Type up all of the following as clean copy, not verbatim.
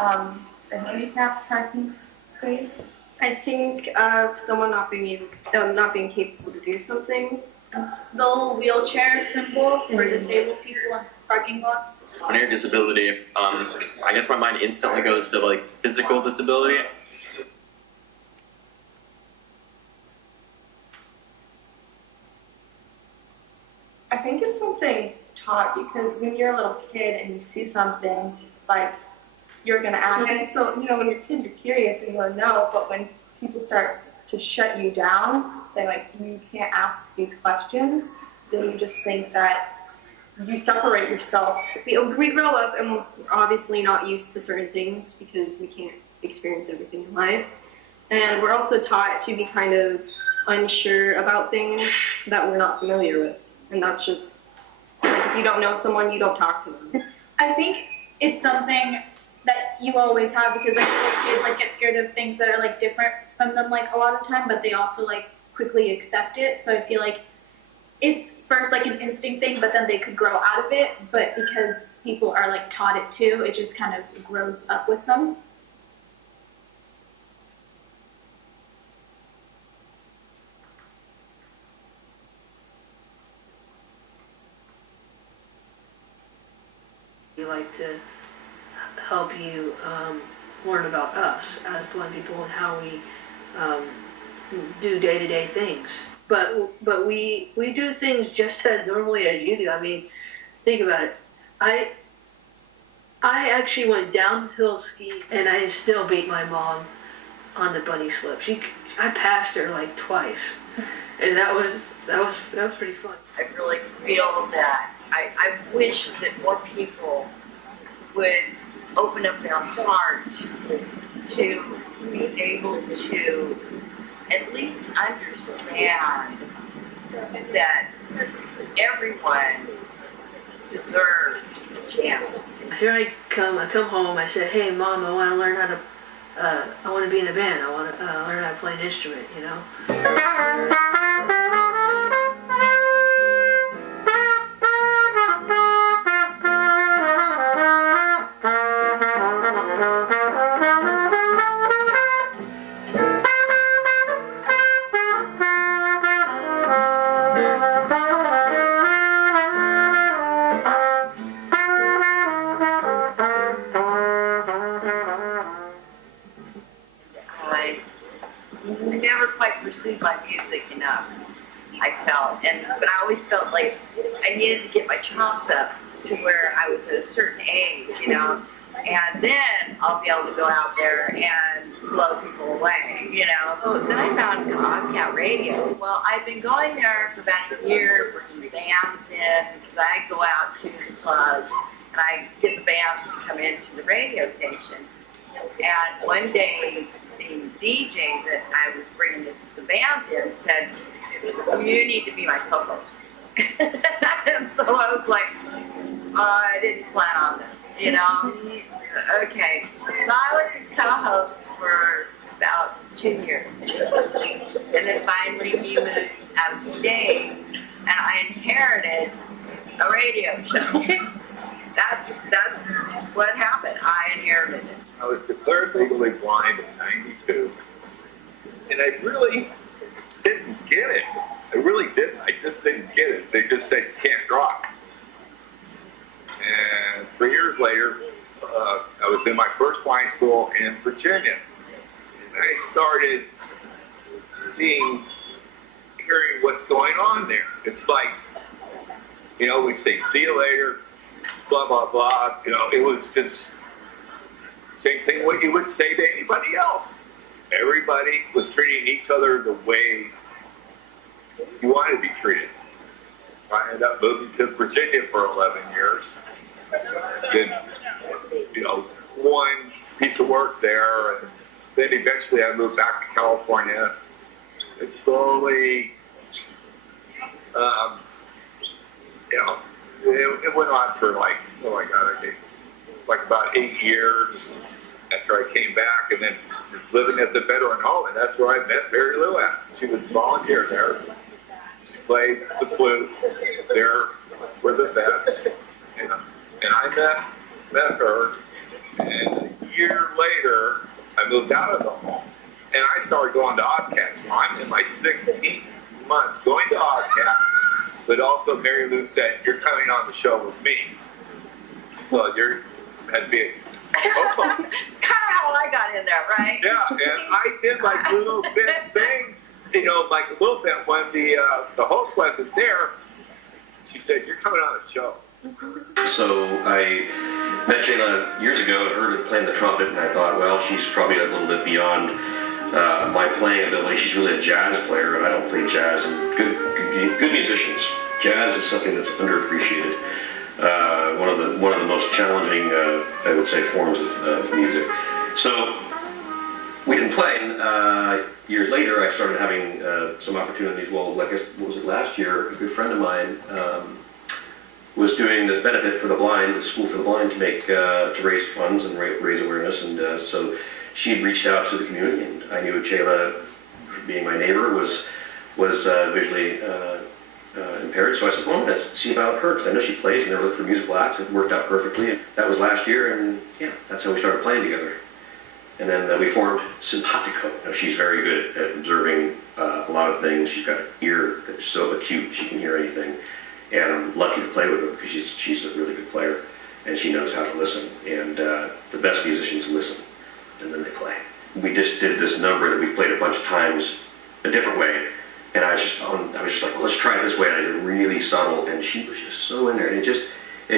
a handicap parking space. I think someone not being capable to do something. The little wheelchair symbol for disabled people in parking lots. When I hear disability, I guess my mind instantly goes to like physical disability. I think it's something taught because when you're a little kid and you see something, like, you're gonna ask. And so, when you're a kid, you're curious and you wanna know, but when people start to shut you down, saying like, you can't ask these questions, then you just think that you separate yourself. We grow up and we're obviously not used to certain things because we can't experience everything in life. And we're also taught to be kind of unsure about things that we're not familiar with. And that's just, like, if you don't know someone, you don't talk to them. I think it's something that you always have because like kids like get scared of things that are like different from them like a lot of time, but they also like quickly accept it. So I feel like it's first like an instinct thing, but then they could grow out of it. But because people are like taught it too, it just kind of grows up with them. We like to help you learn about us as blind people and how we do day-to-day things. But we do things just as normally as you do. I mean, think about it. I actually went downhill ski and I still beat my mom on the bunny slip. I passed her like twice, and that was pretty fun. I really feel that I wish that more people would open up their heart to be able to at least understand that everyone deserves a chance. Here I come home, I said, hey Mom, I want to learn how to, I want to be in a band, I want to learn how to play an instrument, you know? I never quite pursued my music enough, I felt, but I always felt like I needed to get my chops up to where I was at a certain age, and then I'll be able to go out there and blow people away, So then I found Ozcat Radio. Well, I've been going there for about a year, bringing bands in, because I go out to the clubs and I get the bands to come into the radio station. And one day, the DJ that I was bringing the bands in said, you need to be my co-host. And so I was like, I didn't plan on this, Okay. So I was his co-host for about 2 years. And then finally he moved out of state and I inherited a radio show. That's what happened. I inherited it. I was declared legally blind in '92, and I really didn't get it. I really didn't. I just didn't get it. They just said you can't drive. And 3 years later, I was in my first blind school in Virginia, and I started hearing what's going on there. It's like, we say, see you later, blah, blah, blah. It was just same thing what you would say to anybody else. Everybody was treating each other the way you wanted to be treated. I ended up moving to Virginia for 11 years. Did, one piece of work there, and then eventually I moved back to California. And slowly, it went on for like about 8 years after I came back, and then was living at the veteran home, and that's where I met Mary Lou at. She was volunteer there. She played the flute there for the vets, and I met her, and a year 16th month going to OSCAP, but also Mary Lou said, you're coming on the show with me. So you're, that'd be almost. Kind of how I got in there, right? Yeah, and I did like little bit things, you know, like a little bit when the host wasn't there. She said, "You're coming on the show." So I met Jayla years ago and heard her playing the trumpet, and I thought, well, she's probably a little bit beyond my playing ability. She's really a jazz player, and I don't play jazz. And good musicians. Jazz is something that's underappreciated. One of the most challenging, I would say, forms of music. So we didn't play. And years later, I started having some opportunities. Well, like what was it last year? A good friend of mine was doing this benefit for the blind, the School for the Blind, to raise funds and raise awareness. And so she had reached out to the community, and I knew Jayla, being my neighbor, was visually impaired. So I said, well, let's see about her, because I know she plays, and they're looking for musical acts. It worked out perfectly. And that was last year, and yeah, that's how we started playing together. And then we formed Simpatico. Now, she's very good at observing a lot of things. She's got an ear that's so acute, she can hear anything. And I'm lucky to play with her because she's a really good player, and she knows how to listen. And the best musicians listen, and then they play. We just did this number that we played a bunch of times a different way, and I was just like, well, let's try it this way. And I did it really subtle, and she was just so in there. And it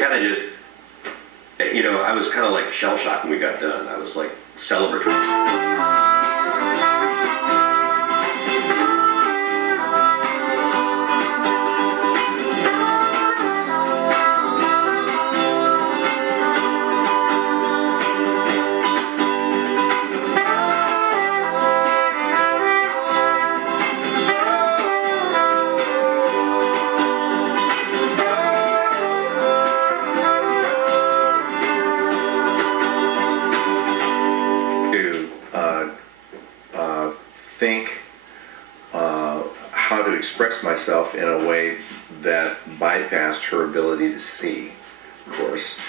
kind of just, you know, I was kind of like shell shocked when we got done. I was like celebratory. Think how to express myself in a way that bypassed her ability to see, of course.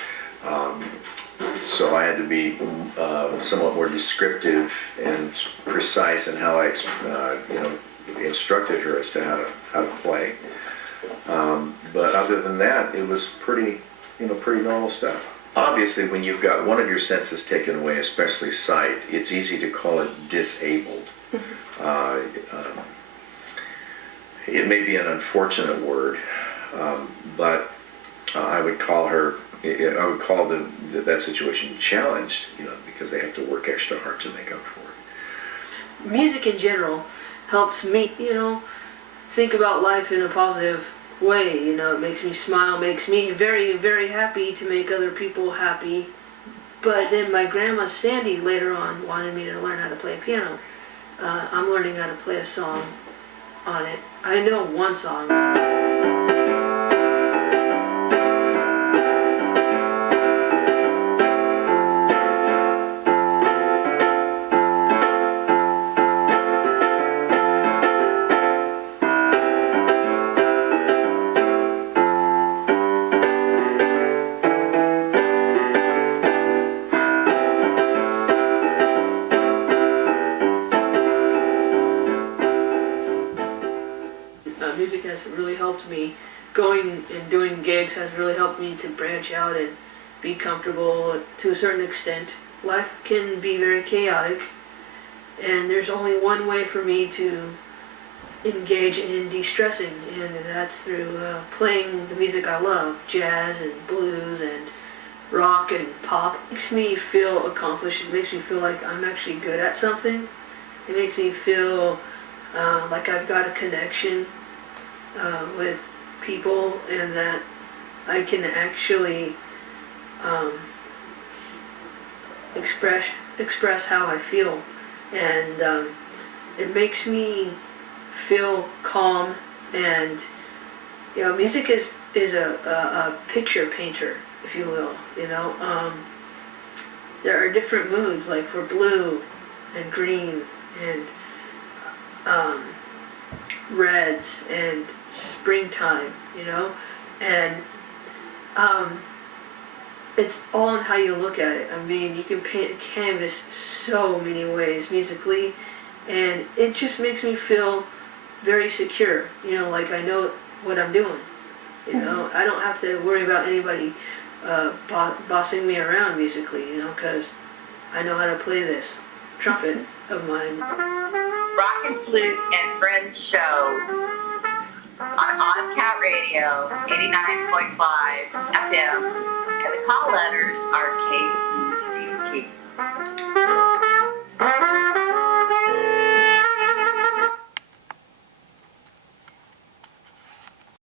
So I had to be somewhat more descriptive and precise in how I, instructed her as to how to play. But other than that, it was pretty normal stuff. Obviously, when you've got one of your senses taken away, especially sight, it's easy to call it disabled. It may be an unfortunate word, but I would call that situation challenged, because they have to work extra hard to make up for it. Music in general helps me, think about life in a positive way. It makes me smile, makes me very, very happy to make other people happy. But then my grandma Sandy later on wanted me to learn how to play piano. I'm learning how to play a song on it. I know one song. Music has really helped me. Going and doing gigs has really helped me to branch out and be comfortable to a certain extent. Life can be very chaotic, and there's only one way for me to engage in de-stressing, and that's through playing the music I love, jazz and blues and rock and pop. It makes me feel accomplished. It makes me feel like I'm actually good at something. It makes me feel like I've got a connection with people, and that I can actually express how I feel, and it makes me feel calm. And music is a picture painter, if you will. There are different moods, like for blue and green and reds and springtime, and it's all in how you look at it. I mean, you can paint a canvas so many ways musically, and it just makes me feel very secure. You know, like I know what I'm doing. You know, I don't have to worry about anybody bossing me around musically. You know, because I know how to play this trumpet of mine. Rock and Flute and Friends show on OzCat Radio, 89.5 FM, and the call letters are KCCT.